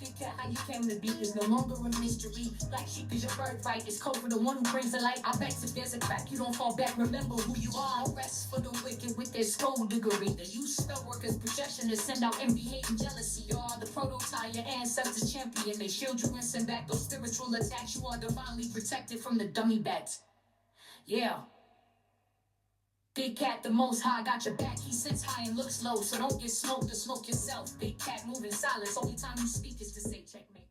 Big cat, how you came to be is no longer a mystery. Black sheep is your birthright. It's code for the one who brings the light. I bet if there's a crack, you don't fall back. Remember who you are. No rest for the wicked with their skullduggery. The use spell workers' projection to send out envy, hate, and jealousy. You are the prototype, your ancestors champion. They shield you and send back those spiritual attacks. You are divinely protected from the dummy bats. Yeah. Big cat, the most high, got your back. He sits high and looks low, so don't get smoked or smoke yourself. Big cat, moving silence. Only time you speak is to say checkmate.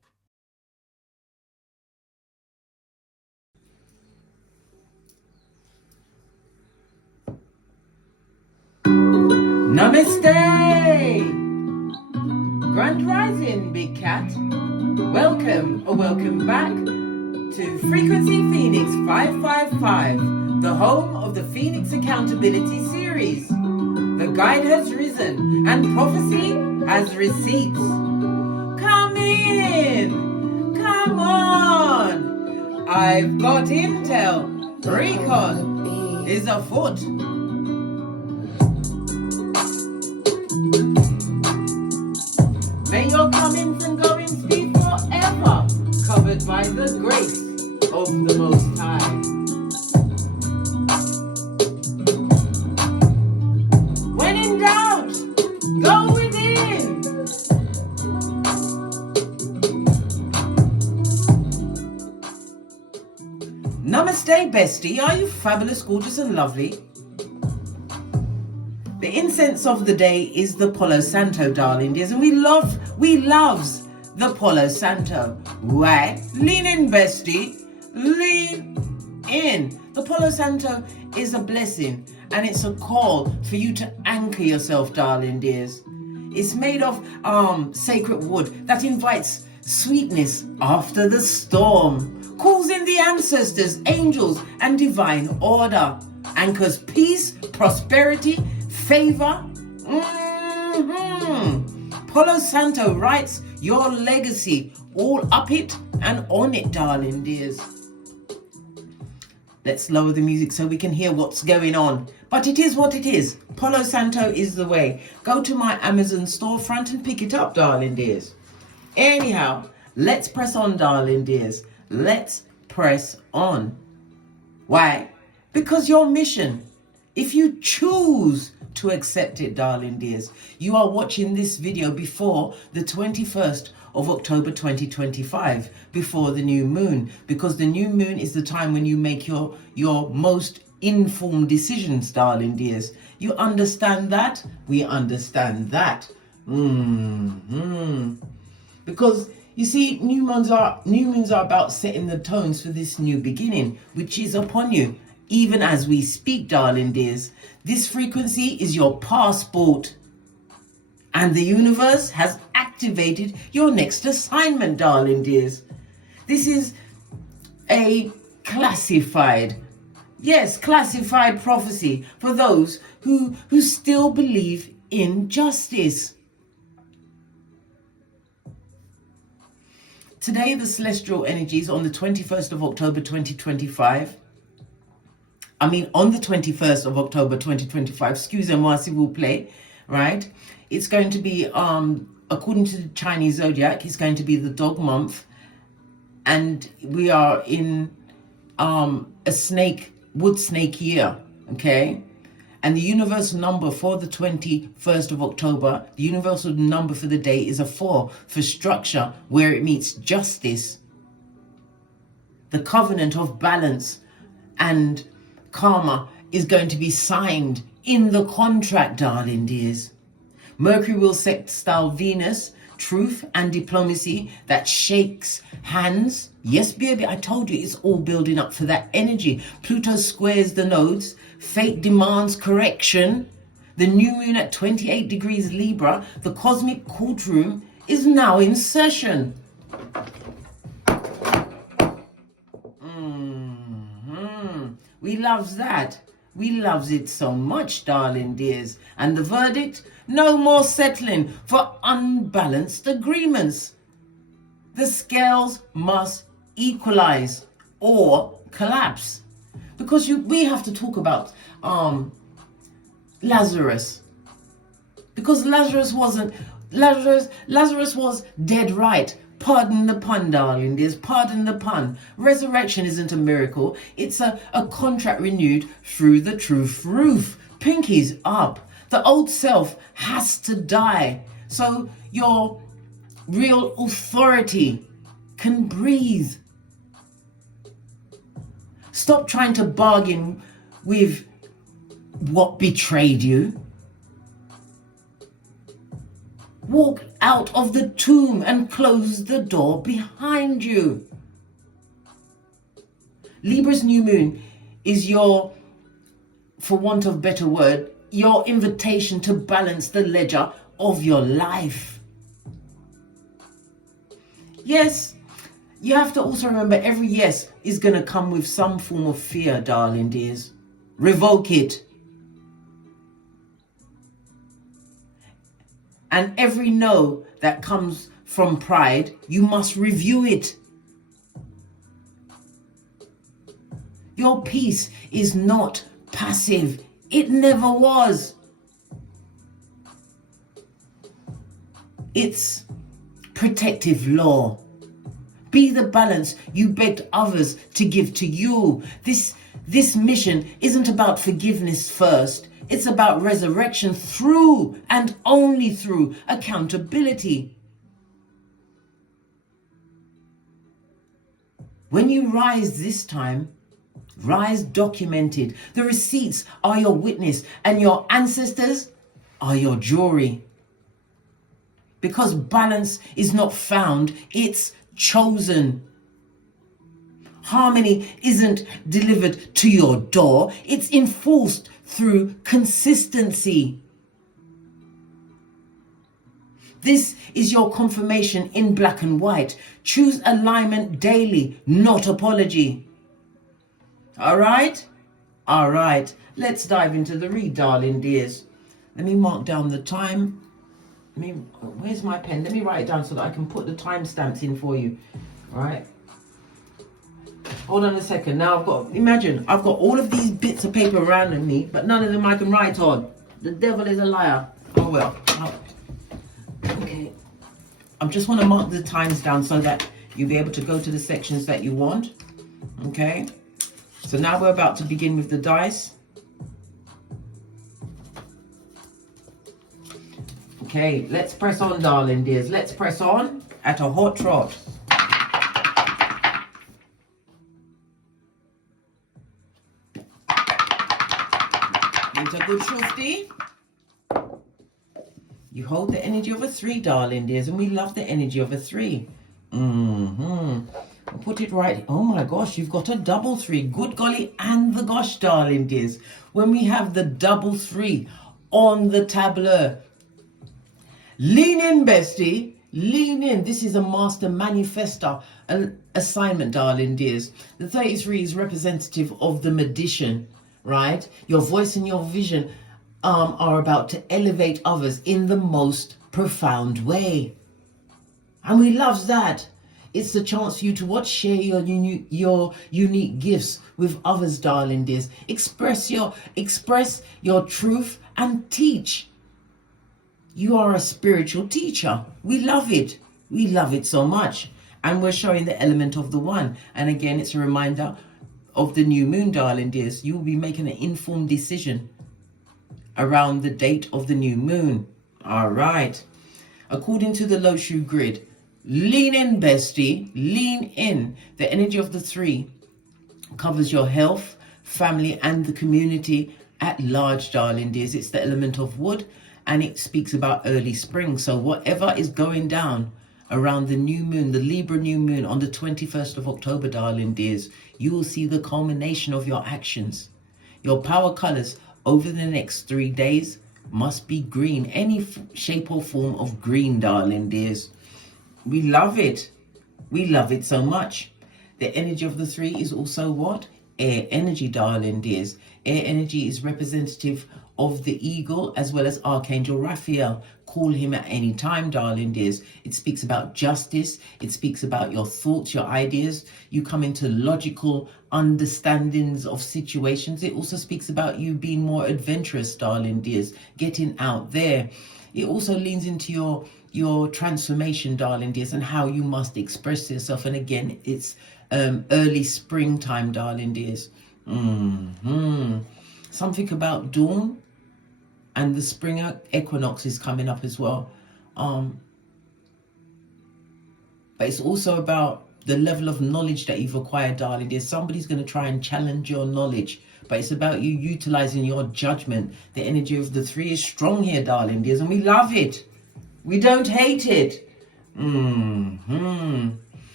Namaste! Grand Rising, Big Cat. Welcome or welcome back to Frequency Phoenix 555, the home of the Phoenix Accountability Series. The guide has risen and prophecy has receipts. Come in! Come on! I've got intel. Recon is afoot. May your comings and goings be forever covered by the grace of the Most High. When in doubt, go within. Namaste, bestie. Are you fabulous, gorgeous, and lovely? The incense of the day is the Palo Santo, darling dears, and we loves the Palo Santo. Why? Lean in, bestie. Lean in. The Palo Santo is a blessing, and it's a call for you to anchor yourself, darling dears. It's made of sacred wood that invites sweetness after the storm, calls in the ancestors, angels, and divine order, anchors peace, prosperity, favor. Palo Santo writes your legacy all up it and on it, darling dears. Let's lower the music so we can hear what's going on. But it is what it is. Palo Santo is the way. Go to my Amazon storefront and pick it up, darling dears. Anyhow, let's press on, darling dears. Let's press on. Why? Because your mission, if you choose to accept it, darling dears, you are watching this video before the 21st of October 2025, before the new moon, because the new moon is the time when you make your most informed decisions, darling dears. You understand that? We understand that. Because you see, new moons are about setting the tones for this new beginning, which is upon you. Even as we speak, darling dears, this frequency is your passport. And the universe has activated your next assignment, darling dears. This is a classified prophecy for those who still believe in justice. Today, the celestial energies on the 21st of October 2025. On the 21st of October 2025, excusez-moi s'il vous plaît, right? It's going to be, according to the Chinese zodiac, it's going to be the dog month. And we are in a wood snake year, okay? And the universal number for the 21st of October, the universal number for the day is a 4 for structure, where it meets justice. The covenant of balance and karma is going to be signed in the contract, darling dears. Mercury will sextile Venus, truth and diplomacy that shakes hands. Yes, baby, I told you it's all building up for that energy. Pluto squares the nodes. Fate demands correction. The new moon at 28 degrees Libra, the cosmic courtroom, is now in session. We loves that. We loves it so much, darling dears. And the verdict? No more settling for unbalanced agreements. The scales must equalize or collapse. Because we have to talk about Lazarus. Because Lazarus wasn't Lazarus was dead right. Pardon the pun, darling dears. Pardon the pun. Resurrection isn't a miracle. It's a contract renewed through the truth roof. Pinkies up. The old self has to die. So your real authority can breathe. Stop trying to bargain with what betrayed you. Walk out of the tomb and close the door behind you. Libra's new moon is your, for want of a better word, your invitation to balance the ledger of your life. Yes, you have to also remember every yes is going to come with some form of fear, darling dears. Revoke it. And every no that comes from pride, you must review it. Your peace is not passive. It never was. It's protective law. Be the balance you begged others to give to you. This mission isn't about forgiveness first. It's about resurrection through and only through accountability. When you rise this time, rise documented. The receipts are your witness and your ancestors are your jury. Because balance is not found, it's chosen. Harmony isn't delivered to your door, it's enforced through consistency. This is your confirmation in black and white. Choose alignment daily, not apology. All right? All right. Let's dive into the read, darling dears. Let me mark down the time. Where's my pen? Let me write it down so that I can put the timestamps in for you. All right? Hold on a second. Now I've got all of these bits of paper around me, but none of them I can write on. The devil is a liar. Oh well. Okay. I just want to mark the times down so that you'll be able to go to the sections that you want. Okay. So now we're about to begin with the dice. Okay, let's press on, darling dears. Let's press on at a hot trot. It's a good shufty. You hold the energy of a 3, darling dears, and we love the energy of a 3. I'll put it right. Oh my gosh, you've got a double 3. Good golly, and the gosh, darling dears. When we have the double 3 on the tableau. Lean in, bestie. Lean in. This is a master manifestor, an assignment, darling dears. The 33 is representative of the magician, right? Your voice and your vision are about to elevate others in the most profound way. And we love that. It's the chance for you to share your unique gifts with others, darling dears. Express your truth and teach. You are a spiritual teacher. We love it. We love it so much. And we're showing the element of the 1. And again, it's a reminder of the new moon, darling dears. You will be making an informed decision around the date of the new moon. All right. According to the Loshu grid, lean in, bestie. Lean in. The energy of the 3 covers your health, family, and the community at large, darling dears. It's the element of wood. And it speaks about early spring. So whatever is going down around the new moon, the Libra new moon on the 21st of October, darling dears, you will see the culmination of your actions. Your power colors over the next 3 days must be green. Any shape or form of green, darling dears. We love it. We love it so much. The energy of the 3 is also what? Air energy, darling dears. Air energy is representative of the eagle as well as Archangel Raphael. Call him at any time, darling dears. It speaks about justice. It speaks about your thoughts, your ideas. You come into logical understandings of situations. It also speaks about you being more adventurous, darling dears, getting out there. It also leans into your your transformation, darling dears, and how you must express yourself. And again, it's early springtime, darling dears. Something about dawn, and the spring equinox is coming up as well. But it's also about the level of knowledge that you've acquired, darling dears. Somebody's going to try and challenge your knowledge, but it's about you utilizing your judgment. The energy of the 3 is strong here, darling dears, and we love it. We don't hate it.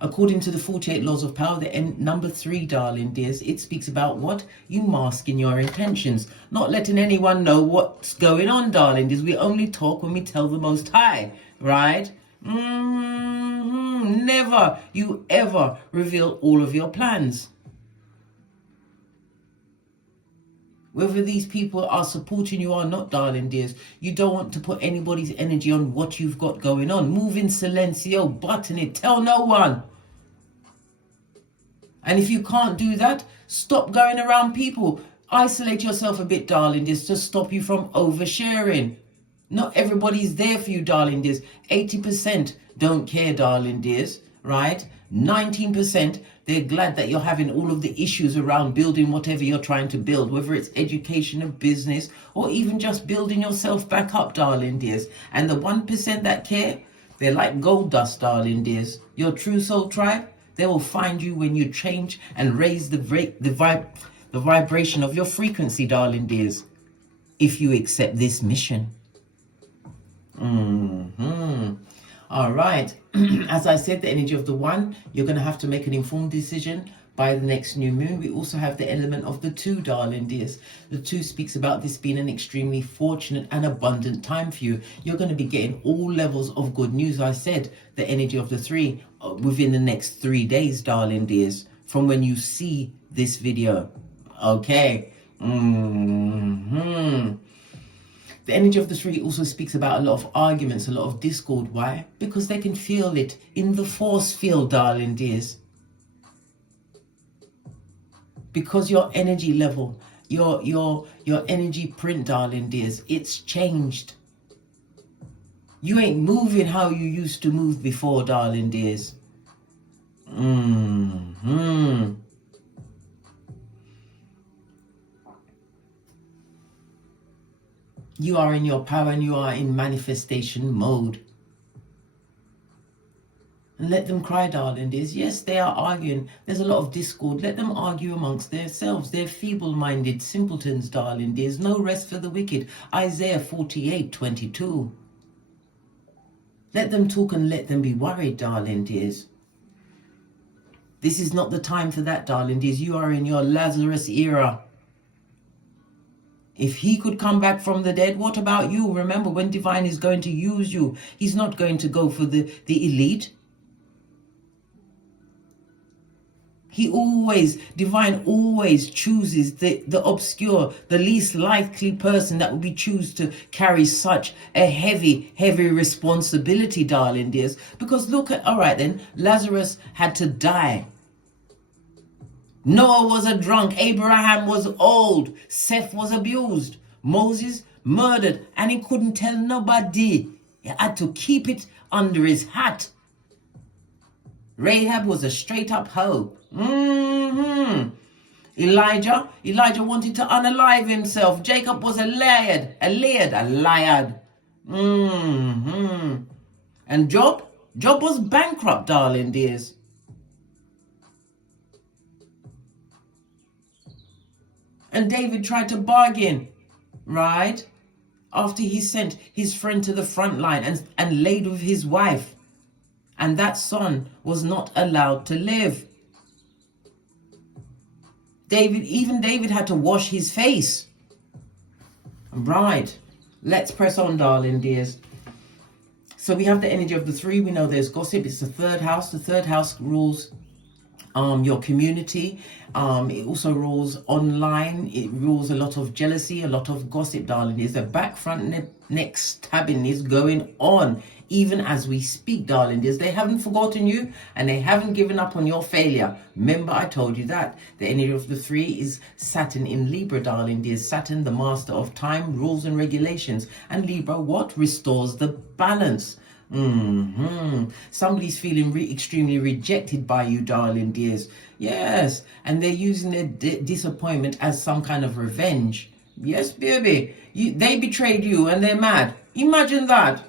According to the 48 laws of power, the number 3, darling dears, it speaks about what? You masking your intentions, not letting anyone know what's going on, darling dears. We only talk when we tell the Most High, right? Never you ever reveal all of your plans. Whether these people are supporting you or not, darling dears, you don't want to put anybody's energy on what you've got going on. Move in silencio, button it, tell no one. And if you can't do that, stop going around people. Isolate yourself a bit, darling dears, to stop you from oversharing. Not everybody's there for you, darling dears. 80% don't care, darling dears, right? 19%, they're glad that you're having all of the issues around building whatever you're trying to build, whether it's education or business, or even just building yourself back up, darling dears. And the 1% that care, they're like gold dust, darling dears. Your true soul tribe, they will find you when you change and raise the vibration of your frequency, darling dears, if you accept this mission. All right. As I said, the energy of the 1, you're going to have to make an informed decision by the next new moon. We also have the element of the 2, darling dears. The 2 speaks about this being an extremely fortunate and abundant time for you. You're going to be getting all levels of good news. I said the energy of the 3 within the next 3 days, darling dears, from when you see this video. Okay. The energy of the 3 also speaks about a lot of arguments, a lot of discord. Why? Because they can feel it in the force field, darling dears. Because your energy level, your energy print, darling dears, it's changed. You ain't moving how you used to move before, darling dears. You are in your power and you are in manifestation mode. And let them cry, darling dears. Yes, they are arguing. There's a lot of discord. Let them argue amongst themselves. They're feeble-minded simpletons, darling dears. No rest for the wicked. Isaiah 48:22. Let them talk and let them be worried, darling dears. This is not the time for that, darling dears. You are in your Lazarus era. If he could come back from the dead, what about you? Remember, when divine is going to use you, he's not going to go for the elite. Divine always chooses the obscure, the least likely person that would be choose to carry such a heavy responsibility, darling dears. Because look at, all right then, Lazarus had to die. Noah was a drunk, Abraham was old, Seth was abused, Moses murdered, and he couldn't tell nobody. He had to keep it under his hat. Rahab was a straight up hoe. Elijah wanted to unalive himself. Jacob was a liar. And Job was bankrupt, darling dears. And David tried to bargain, right? After he sent his friend to the front line and laid with his wife. And that son was not allowed to live. David had to wash his face. Right. Let's press on, darling dears. So we have the energy of the 3. We know there's gossip. It's the 3rd house. The 3rd house rules your community. It also rules online. It rules a lot of jealousy, a lot of gossip, darling. There's a back, front, neck stabbing is going on even as we speak, darling. They haven't forgotten you and they haven't given up on your failure. Remember, I told you that. The energy of the 3 is Saturn in Libra, darling. There's Saturn, the master of time, rules and regulations. And Libra, what? Restores the balance. Somebody's feeling extremely rejected by you, darling dears. Yes, and they're using their disappointment as some kind of revenge. Yes, baby. They betrayed you and they're mad. Imagine that.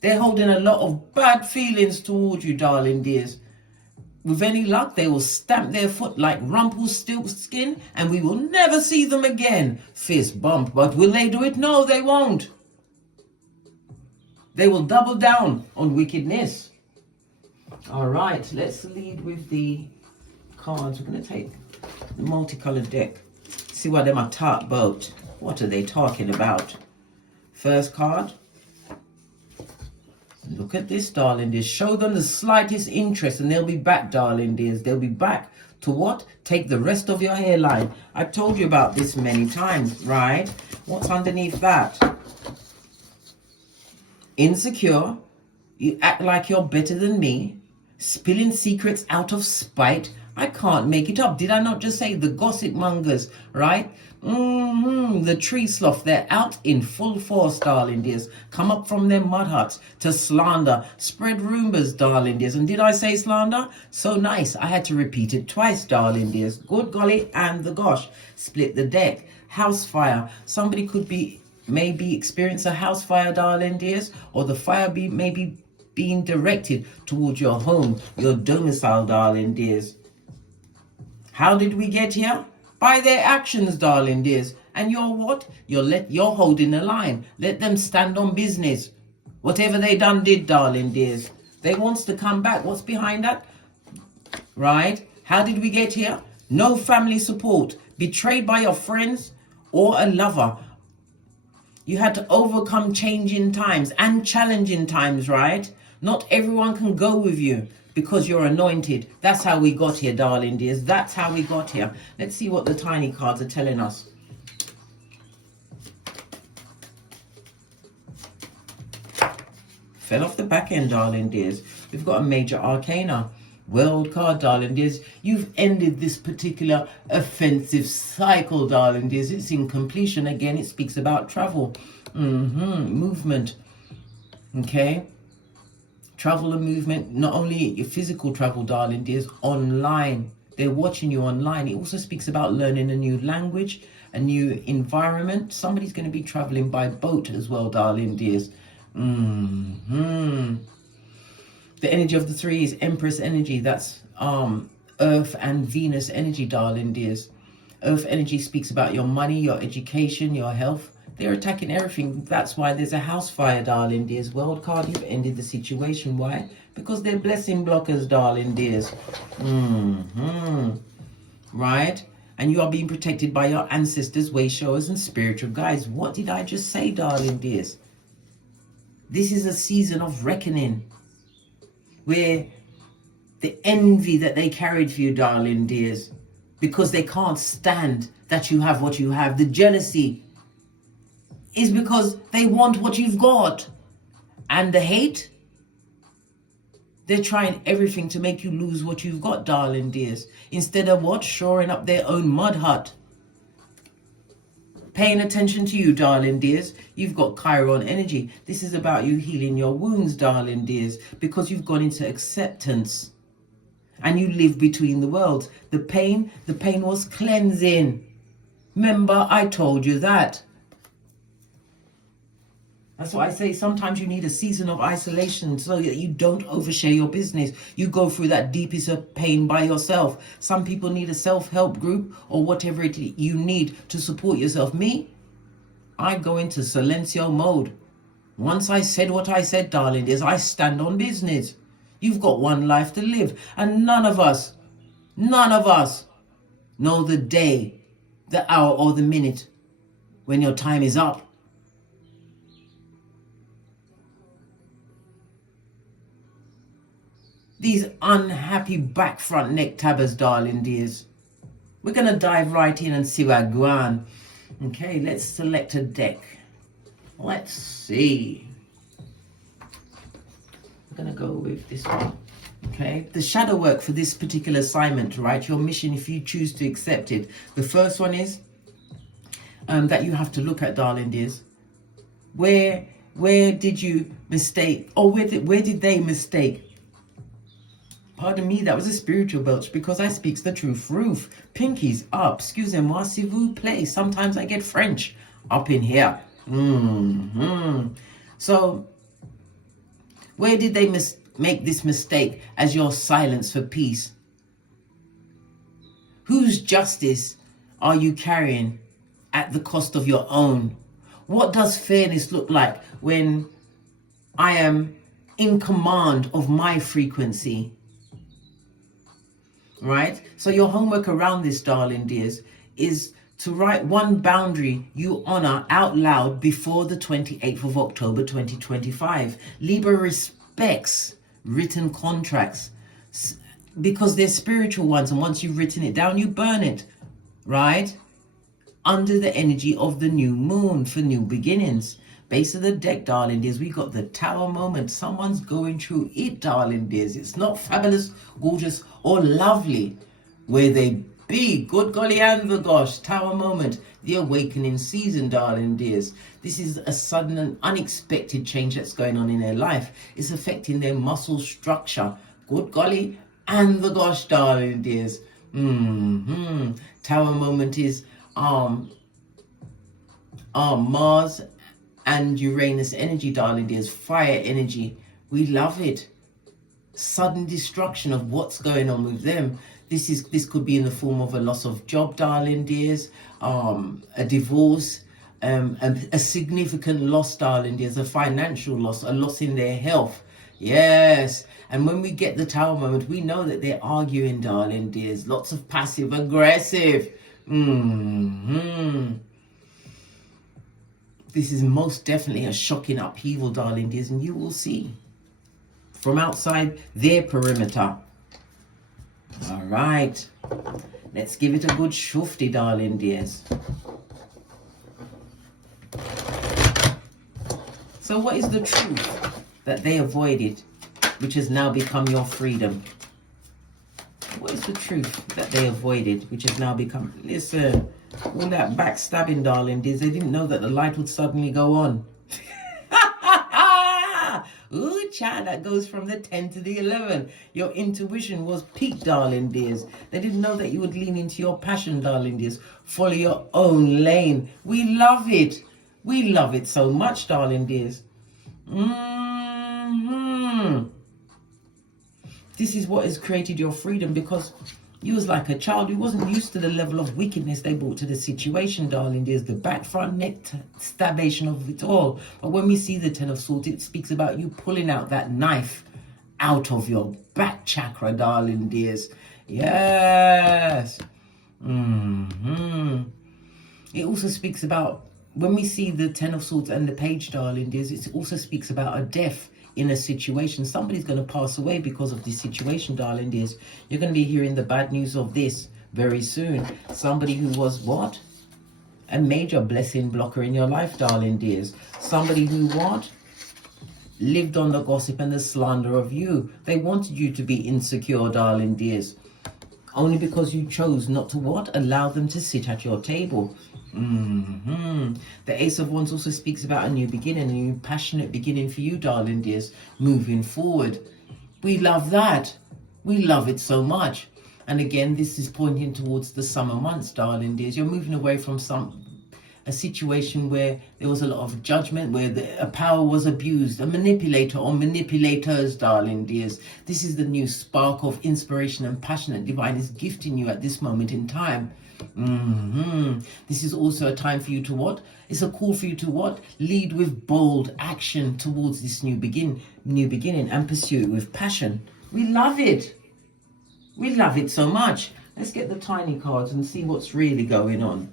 They're holding a lot of bad feelings towards you, darling dears. With any luck, they will stamp their foot like Rumpelstiltskin and we will never see them again. Fist bump. But will they do it? No, they won't. They will double down on wickedness. All right, let's lead with the cards. We're going to take the multicolored deck. See what them are talk about. What are they talking about? First card. Look at this, darling dears. Show them the slightest interest and they'll be back, darling dears. They'll be back to what? Take the rest of your hairline. I've told you about this many times, right? What's underneath that? Insecure. You act like you're better than me. Spilling secrets out of spite. I can't make it up. Did I not just say the gossip mongers, right? The tree sloth, they're out in full force, darling dears. Come up from their mud huts to slander, spread rumors, darling dears. And did I say slander? So nice, I had to repeat it twice, darling dears. Good golly and the gosh. Split the deck. House fire. Somebody could be maybe experience a house fire, darling dears, or the fire maybe being directed towards your home, your domicile, darling dears. How did we get here? By their actions, darling dears. And you're what? You're holding the line. Let them stand on business. Whatever they did, darling dears. They wants to come back. What's behind that? Right? How did we get here? No family support. Betrayed by your friends or a lover. You had to overcome changing times and challenging times, right? Not everyone can go with you because you're anointed. That's how we got here, darling dears. That's how we got here. Let's see what the tiny cards are telling us. Fell off the back end, darling dears. We've got a major arcana. World card, darling dears. You've ended this particular offensive cycle, darling dears. It's in completion. Again, it speaks about travel. Movement. Okay. Travel and movement, not only your physical travel, darling dears, online. They're watching you online. It also speaks about learning a new language, a new environment. Somebody's going to be traveling by boat as well, darling dears. The energy of the three is Empress energy. That's Earth and Venus energy, darling dears. Earth energy speaks about your money, your education, your health. They're attacking everything. That's why there's a house fire, darling dears. World card, you've ended the situation. Why? Because they're blessing blockers, darling dears. Right? And you are being protected by your ancestors, way showers, and spiritual guides. What did I just say, darling dears? This is a season of reckoning. Where the envy that they carried for you, darling dears, because they can't stand that you have what you have. The jealousy is because they want what you've got. And the hate, they're trying everything to make you lose what you've got, darling dears. Instead of what? Shoring up their own mud hut. Paying attention to you, darling dears. You've got Chiron energy. This is about you healing your wounds, darling dears, because you've gone into acceptance. And you live between the worlds. The pain was cleansing. Remember, I told you that. That's why I say sometimes you need a season of isolation so that you don't overshare your business. You go through that deepest of pain by yourself. Some people need a self-help group or whatever you need to support yourself. Me, I go into silencio mode. Once I said what I said, darling, is I stand on business. You've got one life to live. And none of us know the day, the hour, or the minute when your time is up. These unhappy back front neck tabbers, darling dears. We're going to dive right in and see where go on. Okay, let's select a deck. Let's see. We're going to go with this one. Okay, the shadow work for this particular assignment, right? Your mission, if you choose to accept it. The first one is that you have to look at, darling dears, where Where did you mistake, or where did they mistake? Pardon me, that was a spiritual belch because I speaks the truth. Roof, pinkies up, excusez-moi, s'il vous plaît. Sometimes I get French up in here. So, where did they make this mistake as your silence for peace? Whose justice are you carrying at the cost of your own? What does fairness look like when I am in command of my frequency? Right? So your homework around this, darling dears, is to write one boundary you honor out loud before the 28th of October 2025. Libra respects written contracts because they're spiritual ones, and once you've written it down, you burn it, right? Under the energy of the new moon for new beginnings. Base of the deck, darling dears, we got the Tower moment. Someone's going through it, darling dears. It's not fabulous, gorgeous, or lovely where they be. Good golly and the gosh, Tower moment, the awakening season, darling dears. This is a sudden and unexpected change that's going on in their life. It's affecting their muscle structure. Good golly and the gosh, darling dears. Tower moment is Mars and Uranus energy, darling dears. Fire energy. We love it. Sudden destruction of what's going on with them. This could be in the form of a loss of job, darling dears, a divorce, a significant loss, darling dears, a financial loss, a loss in their health. Yes. And when we get the Tower moment, we know that they're arguing, darling dears. Lots of passive aggressive. This is most definitely a shocking upheaval, darling dears, and you will see from outside their perimeter. All right, let's give it a good shufty, darling dears. So what is the truth that they avoided, which has now become your freedom? What is the truth that they avoided, which has now become... Listen, all that backstabbing, darling dears, they didn't know that the light would suddenly go on. Ooh, child, that goes from the 10 to the 11. Your intuition was peaked, darling dears. They didn't know that you would lean into your passion, darling dears. Follow your own lane. We love it. We love it so much, darling dears. This is what has created your freedom, because you was like a child who wasn't used to the level of wickedness they brought to the situation, darling dears. The back front neck stabbation of it all. But when we see the Ten of Swords, it speaks about you pulling out that knife out of your back chakra, darling dears. Yes. It also speaks about, when we see the Ten of Swords and the Page, darling dears, it also speaks about a death in a situation. Somebody's going to pass away because of this situation, darling dears. You're going to be hearing the bad news of this very soon. Somebody who was what? A major blessing blocker in your life, darling dears. Somebody who what? Lived on the gossip and the slander of you. They wanted you to be insecure, darling dears. Only because you chose not to what? Allow them to sit at your table. The Ace of Wands also speaks about a new beginning, a new passionate beginning for you, darling dears, moving forward. We love that. We love it so much. And again, this is pointing towards the summer months, darling dears. You're moving away from a situation where there was a lot of judgment, where a power was abused, a manipulator or manipulators, darling dears. This is the new spark of inspiration and passion that Divine is gifting you at this moment in time. This is also a time for you to what? It's a call for you to what? Lead with bold action towards this new beginning and pursue it with passion. We love it. We love it so much. Let's get the tiny cards and see what's really going on.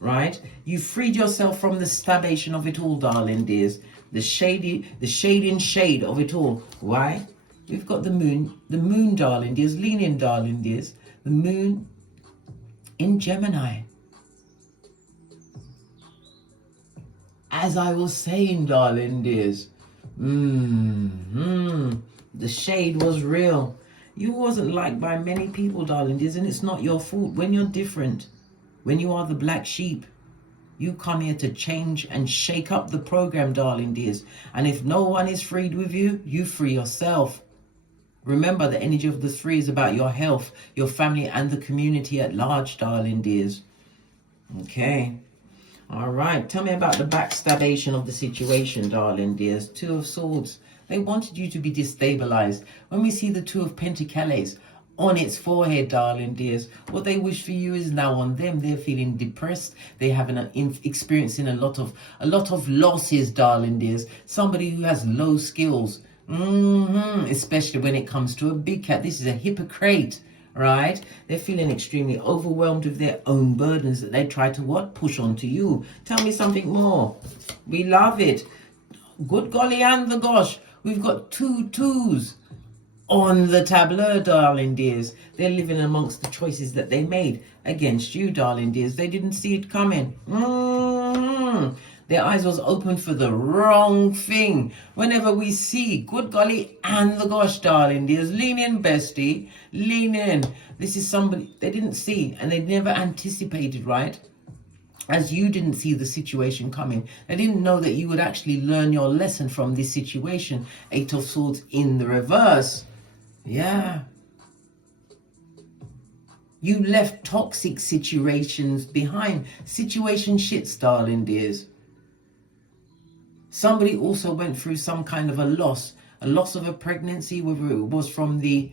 Right? You freed yourself from the stabbation of it all, darling dears. The shading shade of it all. Why? We've got the moon, darling dears. Lean in, darling dears. The moon in Gemini. As I was saying, darling dears, the shade was real. You wasn't liked by many people, darling dears, and it's not your fault. When you're different, when you are the black sheep, You come here to change and shake up the program, darling dears. And if no one is freed with you, you free yourself. Remember, the energy of the 3 is about your health, your family, and the community at large, darling dears. Okay. All right. Tell me about the backstabbation of the situation, darling dears. 2 of Swords. They wanted you to be destabilized. When we see the 2 of Pentacles on its forehead, darling dears, what they wish for you is now on them. They're feeling depressed. They're having experiencing a lot of losses, darling dears. Somebody who has low skills. Especially when it comes to a big cat. This is a hypocrite, right? They're feeling extremely overwhelmed with their own burdens that they try to push onto you. Tell me something more. We love it. Good golly and the gosh, we've got 2 2s on the tableau, darling dears. They're living amongst the choices that they made against you, darling dears. They didn't see it coming. Their eyes was open for the wrong thing. Whenever we see, good golly and the gosh, darling dears, lean in, bestie, lean in. This is somebody they didn't see and they never anticipated, right? As you didn't see the situation coming. They didn't know that you would actually learn your lesson from this situation. 8 of Swords in the reverse. Yeah. You left toxic situations behind. Situation shits, darling dears. Somebody also went through some kind of a loss of a pregnancy, whether it was from the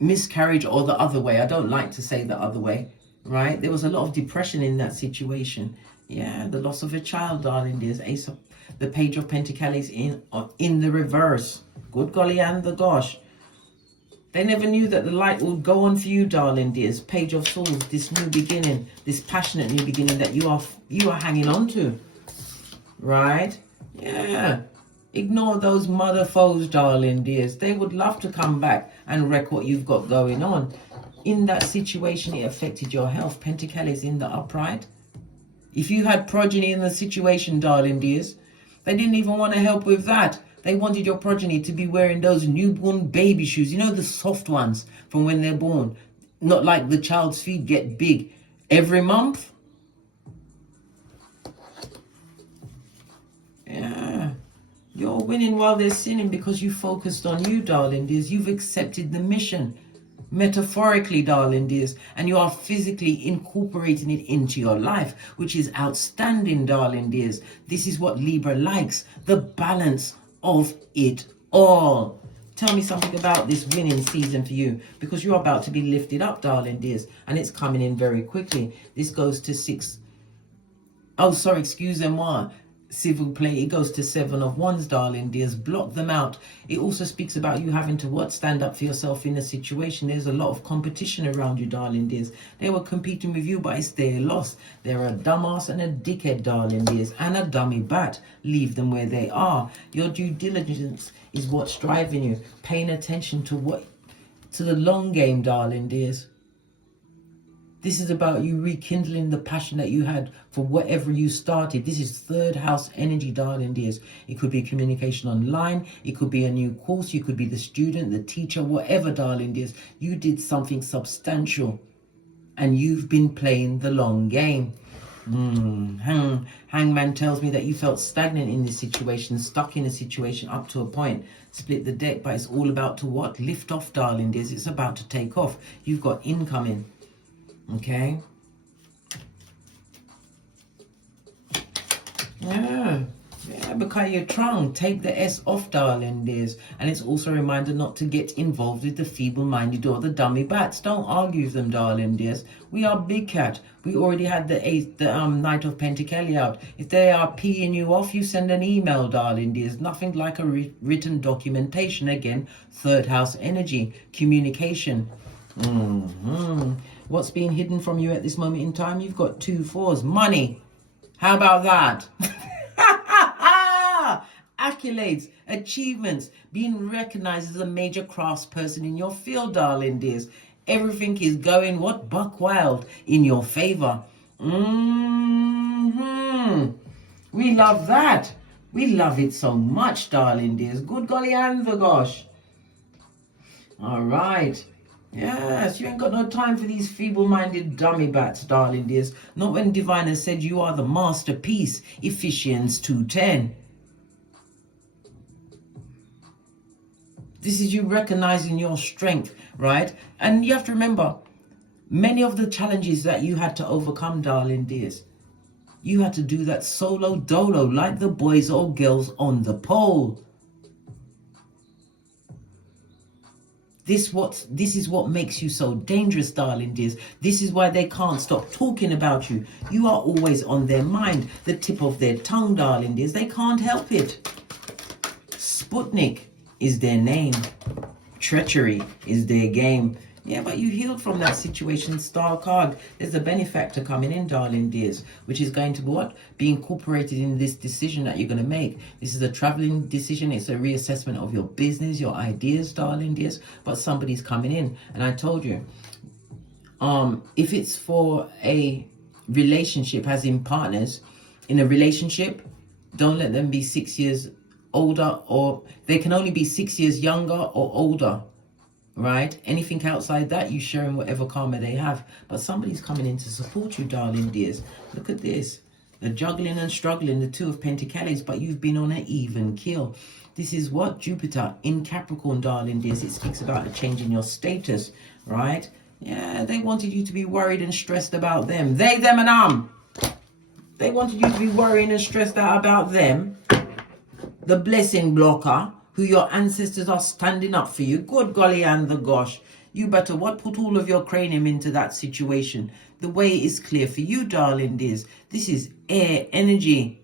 miscarriage or the other way. I don't like to say the other way, right? There was a lot of depression in that situation. Yeah, the loss of a child, darling dears. Ace of the Page of Pentacles in the reverse. Good golly and the gosh. They never knew that the light would go on for you, darling dears. Page of Swords, this new beginning, this passionate new beginning that you are hanging on to. Right? Yeah. Ignore those mother foes, darling dears. They would love to come back and wreck what you've got going on. In that situation, it affected your health. Pentacles in the upright. If you had progeny in the situation, darling dears, they didn't even want to help with that. They wanted your progeny to be wearing those newborn baby shoes. You know, the soft ones from when they're born. Not like the child's feet get big every month. Yeah. You're winning while they're sinning because you focused on you, darling dears. You've accepted the mission. Metaphorically, darling dears, and you are physically incorporating it into your life, which is outstanding, darling dears. This is what Libra likes, the balance of it all. Tell me something about this winning season for you, because you're about to be lifted up, darling dears, and it's coming in very quickly. This goes to 6. Oh, sorry, excusez-moi. Civil play, it goes to 7 of Wands, darling dears. Block them out. It also speaks about you having to stand up for yourself in a situation. There's a lot of competition around you, darling dears. They were competing with you, but it's their loss. They're a dumbass and a dickhead, darling dears, and a dummy bat. Leave them where they are. Your due diligence is what's driving you. Paying attention to the long game, darling dears. This is about you rekindling the passion that you had for whatever you started. This is 3rd house energy, darling dears. It could be communication online. It could be a new course. You could be the student, the teacher, whatever, darling dears. You did something substantial and you've been playing the long game. Hangman tells me that you felt stagnant in this situation, stuck in a situation up to a point. Split the deck, but it's all about to what? Lift off, darling dears. It's about to take off. You've got incoming. Okay. Yeah, because you're trying. Take the S off, darling dears. And it's also a reminder not to get involved with the feeble-minded or the dummy bats. Don't argue with them, darling dears. We are big cat. We already had the Knight of Pentacles out. If they are peeing you off, you send an email, darling dears. Nothing like a written documentation. Again, 3rd house energy, communication. What's being hidden from you at this moment in time? You've got 2 4s. Money. How about that? Accolades, achievements, being recognized as a major craftsperson in your field, darling dears. Everything is going buck wild in your favor. We love that. We love it so much, darling dears. Good golly and the gosh. All right. Yes, you ain't got no time for these feeble-minded dummy bats, darling dears. Not when Divine has said you are the masterpiece. Ephesians 2:10. This is you recognizing your strength, right? And you have to remember, many of the challenges that you had to overcome, darling dears, you had to do that solo dolo, like the boys or girls on the pole. This is what makes you so dangerous, darling dears. This is why they can't stop talking about you. You are always on their mind, the tip of their tongue, darling dears. They can't help it. Sputnik is their name. Treachery is their game. Yeah, but you healed from that situation, star card. There's a benefactor coming in, darling dears, which is going to be incorporated in this decision that you're going to make. This is a traveling decision. It's a reassessment of your business, your ideas, darling dears. But somebody's coming in. And I told you, if it's for a relationship, as in partners, in a relationship, don't let them be 6 years older, or they can only be 6 years younger or older. Right? Anything outside that, you sharing whatever karma they have. But somebody's coming in to support you, darling dears. Look at this. The juggling and struggling, the Two of Pentacles, but you've been on an even keel. This is what? Jupiter in Capricorn, darling dears. It speaks about a change in your status, right? Yeah, they wanted you to be worried and stressed about them. They, them, and They wanted you to be worrying and stressed out about them. The blessing blocker, who your ancestors are standing up for you. Good golly and the gosh. You better put all of your cranium into that situation. The way is clear for you, darling dears. This is air energy.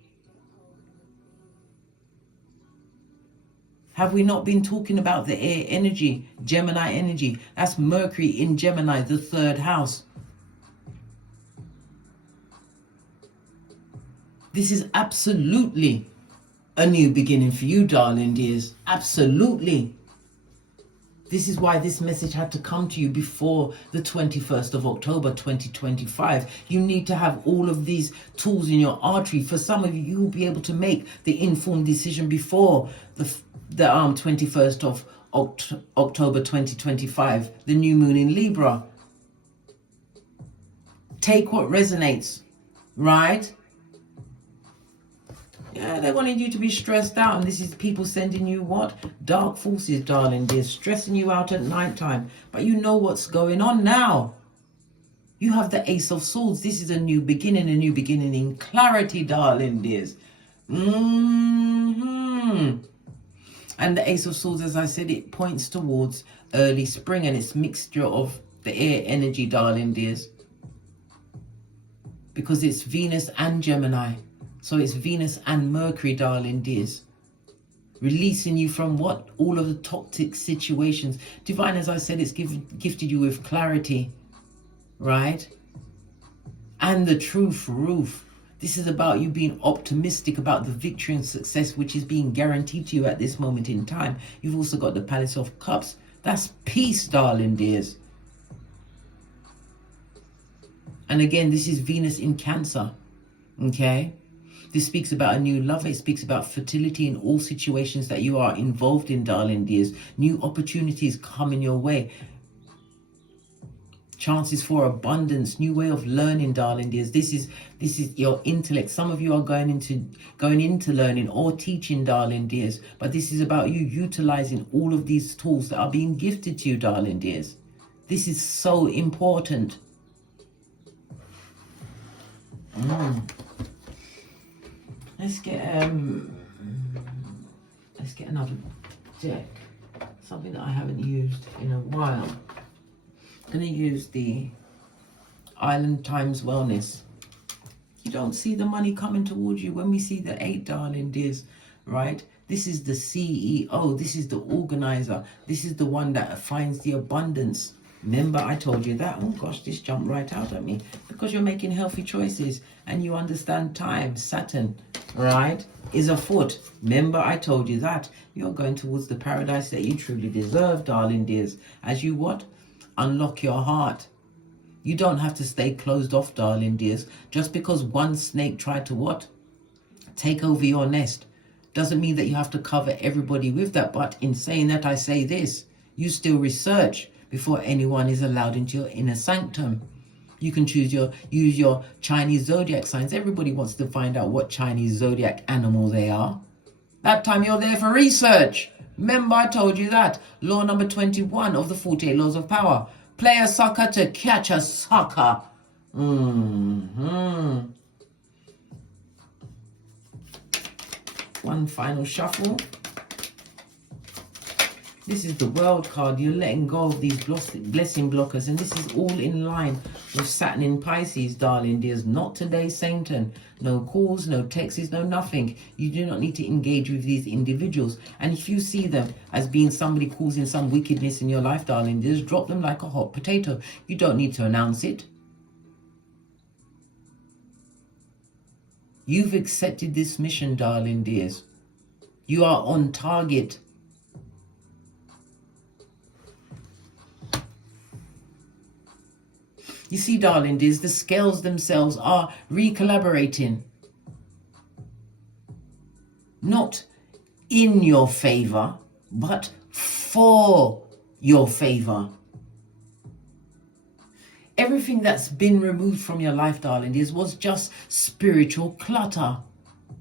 Have we not been talking about the air energy? Gemini energy. That's Mercury in Gemini, the 3rd house. This is absolutely a new beginning for you, darling dears. Absolutely. This is why this message had to come to you before the 21st of October 2025. You need to have all of these tools in your artery. For some of you, you will be able to make the informed decision before the 21st of October 2025, the new moon in Libra. Take what resonates, right? Yeah, they wanted you to be stressed out, and this is people sending you what? Dark forces, darling dear, stressing you out at night time. But you know what's going on now. You have the Ace of Swords. This is a new beginning in clarity, darling dears. And the Ace of Swords, as I said, it points towards early spring, and it's mixture of the air energy, darling dears. Because it's Venus and Gemini. So it's Venus and Mercury, darling dears. Releasing you from what? All of the toxic situations. Divine, as I said, it's gifted you with clarity, right? And the truth roof. This is about you being optimistic about the victory and success which is being guaranteed to you at this moment in time. You've also got the Palace of Cups. That's peace, darling dears. And again, this is Venus in Cancer, okay? This speaks about a new love. It speaks about fertility in all situations that you are involved in, darling dears. New opportunities coming your way. Chances for abundance, new way of learning, darling dears. This is your intellect. Some of you are going into learning or teaching, darling dears. But this is about you utilizing all of these tools that are being gifted to you, darling dears. This is so important. Let's get another deck. Something that I haven't used in a while. I'm going to use the Island Times Wellness. You don't see the money coming towards you when we see the 8, darling dears, right? This is the CEO. This is the organizer. This is the one that finds the abundance. Remember, I told you that. Oh gosh, this jumped right out at me. Because you're making healthy choices and you understand time. Saturn, right, is afoot. Remember, I told you that. You're going towards the paradise that you truly deserve, darling dears. As you what? Unlock your heart. You don't have to stay closed off, darling dears. Just because one snake tried to what? Take over your nest. Doesn't mean that you have to cover everybody with that. But in saying that, I say this. You still research. before anyone is allowed into your inner sanctum. You can use your Chinese zodiac signs. Everybody wants to find out what Chinese zodiac animal they are. That time you're there for research. Remember, I told you that. Law number 21 of the 48 Laws of Power. Play a sucker to catch a sucker. One final shuffle. This is the World card. You're letting go of these blessing blockers. And this is all in line with Saturn in Pisces, darling dears. Not today, Satan. No calls, no texts, no nothing. You do not need to engage with these individuals. And if you see them as being somebody causing some wickedness in your life, darling dears, drop them like a hot potato. You don't need to announce it. You've accepted this mission, darling dears. You are on target. You see, darling dears, the scales themselves are recollaborating. Not in your favor, but for your favor. Everything that's been removed from your life, darling dears, was just spiritual clutter.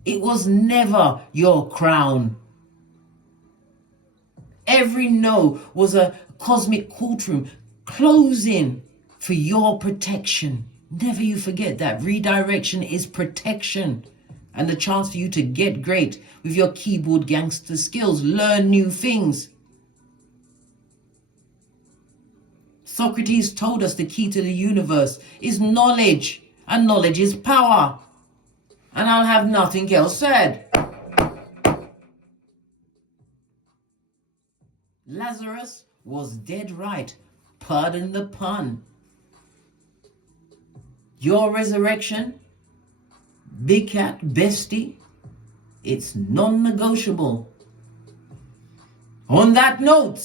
It was never your crown. Every no was a cosmic courtroom closing for your protection. Never you forget that. Redirection is protection. And the chance for you to get great with your keyboard gangster skills. Learn new things. Socrates told us the key to the universe is knowledge. And knowledge is power. And I'll have nothing else said. Lazarus was dead right. Pardon the pun. Your resurrection, big cat, bestie, it's non-negotiable. On that note,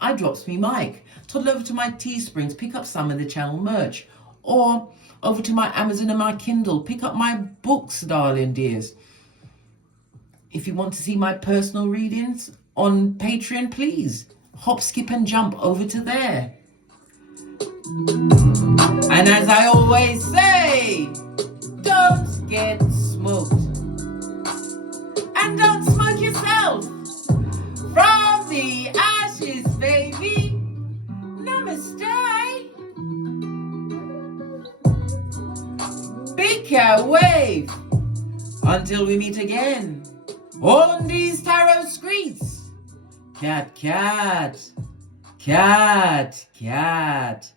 I drops me mic. Toddle over to my Teesprings, pick up some of the channel merch. Or over to my Amazon and my Kindle, pick up my books, darling dears. If you want to see my personal readings on Patreon, please hop, skip and jump over to there. And as I always say, don't get smoked. And don't smoke yourself. From the ashes, baby. Namaste. Big cat wave. Until we meet again on these tarot streets. Cat, cat, cat, cat.